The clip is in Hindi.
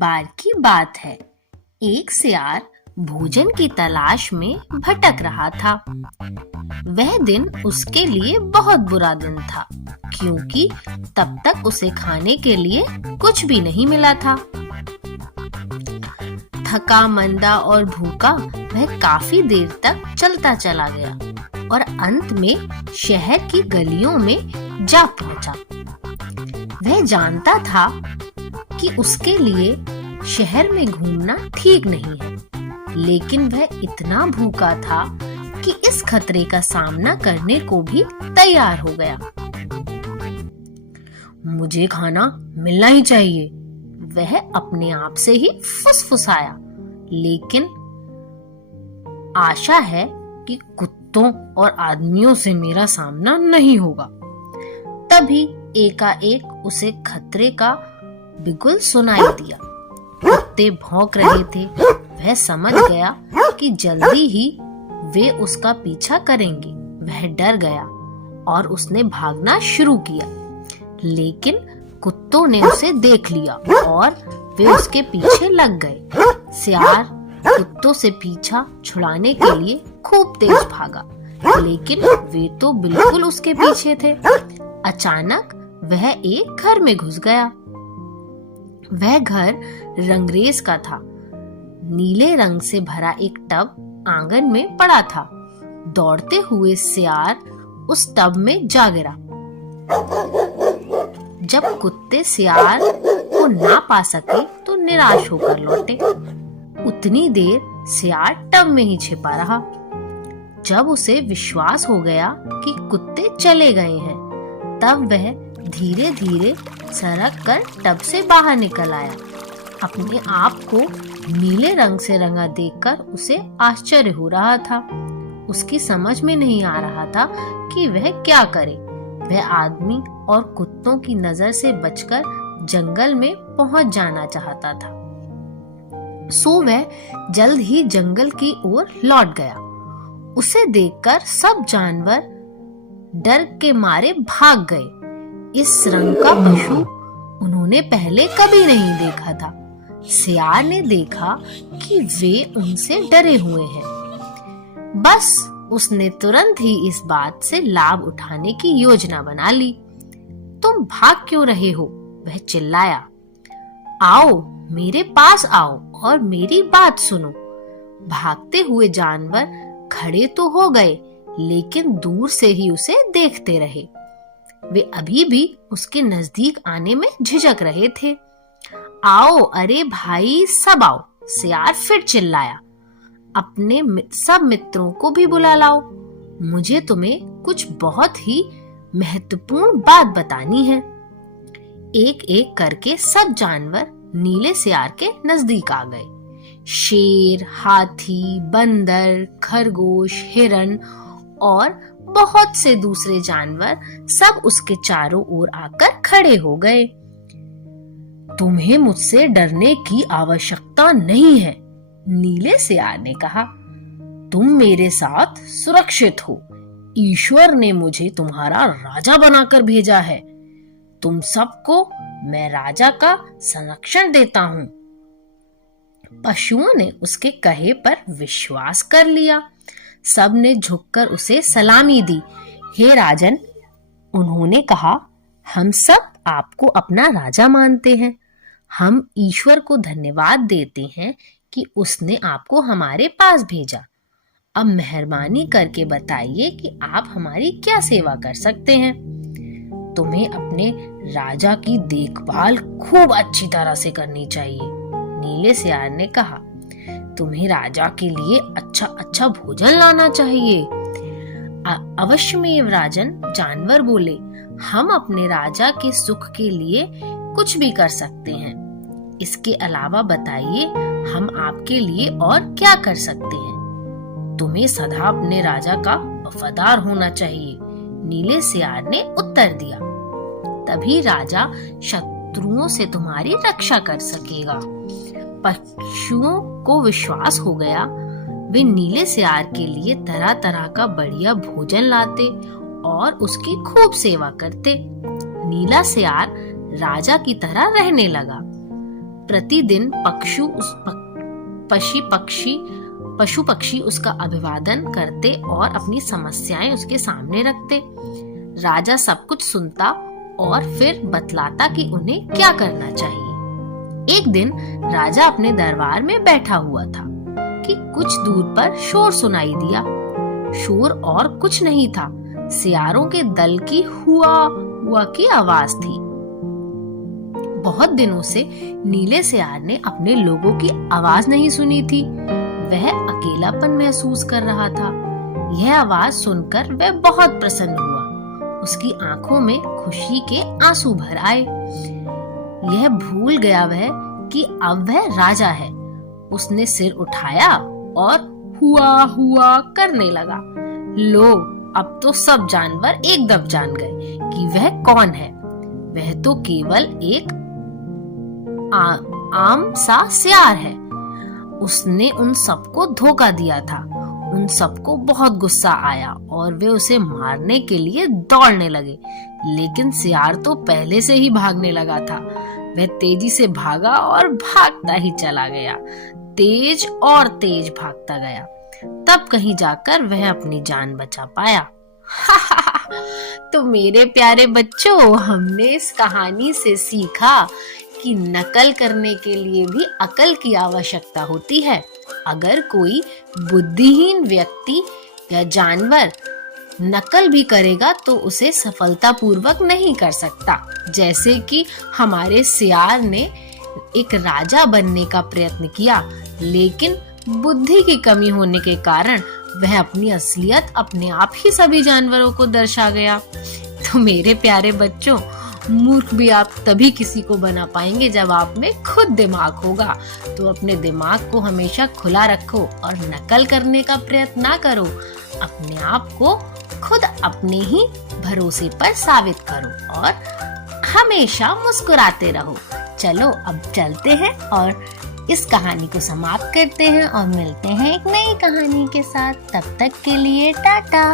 बार की बात है। एक सियार भोजन की तलाश में भटक रहा था। वह दिन उसके लिए बहुत बुरा दिन था, क्योंकि तब तक उसे खाने के लिए कुछ भी नहीं मिला था। थका मंदा और भूखा वह काफी देर तक चलता चला गया और अंत में शहर की गलियों में जा पहुंचा। वह जानता था कि उसके लिए शहर में घूमना ठीक नहीं है, लेकिन वह इतना भूखा था कि इस खतरे का सामना करने को भी तैयार हो गया। मुझे खाना मिलना ही चाहिए, वह अपने आप से ही फुसफुसाया। लेकिन आशा है कि कुत्तों और आदमियों से मेरा सामना नहीं होगा। तभी एकाएक उसे खतरे का बिगुल सुनाई दिया। कुत्ते भौंक रहे थे। वह समझ गया कि जल्दी ही वे उसका पीछा करेंगे। वह डर गया और उसने भागना शुरू किया, लेकिन कुत्तों ने उसे देख लिया और वे उसके पीछे लग गए। सियार कुत्तों से पीछा छुड़ाने के लिए खूब तेज भागा, लेकिन वे तो बिल्कुल उसके पीछे थे। अचानक वह एक घर में घुस गया। वह घर रंगरेज का था। नीले रंग से भरा एक टब आंगन में पड़ा था। दौड़ते हुए सियार उस टब में जा गिरा। जब कुत्ते सियार को ना पा सके तो निराश होकर लौटे। उतनी देर सियार टब में ही छिपा रहा। जब उसे विश्वास हो गया कि कुत्ते चले गए हैं, तब वह धीरे धीरे सरक कर टब से बाहर निकल आया। अपने आप को नीले रंग से रंगा देखकर उसे आश्चर्य हो रहा था। उसकी समझ में नहीं आ रहा था कि वह क्या करे। वह आदमी और कुत्तों की नजर से बचकर जंगल में पहुंच जाना चाहता था। सो वह जल्द ही जंगल की ओर लौट गया। उसे देखकर सब जानवर डर के मारे भाग गए। इस रंग का पशु उन्होंने पहले कभी नहीं देखा था। सियार ने देखा कि वे उनसे डरे हुए हैं। बस उसने तुरंत ही इस बात से लाभ उठाने की योजना बना ली। तुम भाग क्यों रहे हो? वह चिल्लाया। आओ, मेरे पास आओ और मेरी बात सुनो। भागते हुए जानवर खड़े तो हो गए, लेकिन दूर से ही उसे देखते रहे। वे अभी भी उसके नजदीक आने में झिझक रहे थे। आओ, अरे भाई, सब आओ, सियार फिर चिल्लाया। अपने सब मित्रों को भी बुला लाओ। मुझे तुम्हें कुछ बहुत ही महत्वपूर्ण बात बतानी है। एक एक करके सब जानवर नीले सियार के नजदीक आ गए। शेर, हाथी, बंदर, खरगोश, हिरन और बहुत से दूसरे जानवर सब उसके चारों ओर आकर खड़े हो गए। तुम्हें मुझसे डरने की आवश्यकता नहीं है, नीले सियार ने कहा। तुम मेरे साथ सुरक्षित हो। ईश्वर ने मुझे तुम्हारा राजा बनाकर भेजा है। तुम सबको मैं राजा का संरक्षण देता हूँ। पशुओं ने उसके कहे पर विश्वास कर लिया। सब ने झुककर उसे सलामी दी। हे राजन, उन्होंने कहा, हम सब आपको अपना राजा मानते हैं। हम ईश्वर को धन्यवाद देते हैं कि उसने आपको हमारे पास भेजा। अब मेहरबानी करके बताइए कि आप हमारी क्या सेवा कर सकते हैं। तुम्हें अपने राजा की देखभाल खूब अच्छी तरह से करनी चाहिए, नीले सियार ने कहा। तुम्हें राजा के लिए अच्छा अच्छा भोजन लाना चाहिए। अवश्य में राजन, जानवर बोले। हम अपने राजा के सुख के लिए कुछ भी कर सकते हैं। इसके अलावा बताइए, हम आपके लिए और क्या कर सकते हैं। तुम्हें सदा अपने राजा का वफादार होना चाहिए, नीले सियार ने उत्तर दिया। तभी राजा शत्रुओं से तुम्हारी रक्षा कर सकेगा। पशुओं को विश्वास हो गया। वे नीले सियार के लिए तरह तरह का बढ़िया भोजन लाते और उसकी खूब सेवा करते। नीला सियार राजा की तरह रहने लगा। प्रतिदिन पशु पक्षी उसका अभिवादन करते और अपनी समस्याएं उसके सामने रखते। राजा सब कुछ सुनता और फिर बतलाता कि उन्हें क्या करना चाहिए। एक दिन राजा अपने दरबार में बैठा हुआ था कि कुछ दूर पर शोर सुनाई दिया। शोर और कुछ नहीं था, सियारों के दल की हुआ हुआ की आवाज थी। बहुत दिनों से नीले सियार ने अपने लोगों की आवाज नहीं सुनी थी। वह अकेलापन महसूस कर रहा था। यह आवाज सुनकर वह बहुत प्रसन्न हुआ। उसकी आंखों में खुशी के आंसू भर आए। यह भूल गया वह कि अब वह राजा है। उसने सिर उठाया और हुआ हुआ करने लगा। लोग अब तो सब जानवर एकदम जान गए कि वह कौन है। वह तो केवल एक आम सा सियार है। उसने उन सबको धोखा दिया था। उन सबको बहुत गुस्सा आया और वे उसे मारने के लिए दौड़ने लगे। लेकिन सियार तो पहले से ही भागने लगा था। वह तेजी से भागा और भागता ही चला गया, तेज और तेज भागता गया। तब कहीं जाकर वह अपनी जान बचा पाया। तो मेरे प्यारे बच्चों, हमने इस कहानी से सीखा कि नकल करने के लिए भी अकल की आवश्यकता होती है। अगर कोई बुद्धिहीन व्यक्ति या जानवर नकल भी करेगा तो उसे सफलतापूर्वक नहीं कर सकता। जैसे कि हमारे सियार ने एक राजा बनने का प्रयत्न किया, लेकिन बुद्धि की कमी होने के कारण वह अपनी असलियत अपने आप ही सभी जानवरों को दर्शा गया। तो मेरे प्यारे बच्चों, मूर्ख भी आप तभी किसी को बना पाएंगे जब आप में खुद दिमाग होगा। तो अपने दिमाग को हमेशा खुला रखो और नकल करने का प्रयत्न ना करो। अपने आप को खुद अपने ही भरोसे पर साबित करो और हमेशा मुस्कुराते रहो। चलो अब चलते हैं और इस कहानी को समाप्त करते हैं और मिलते हैं एक नई कहानी के साथ। तब तक के लिए टाटा।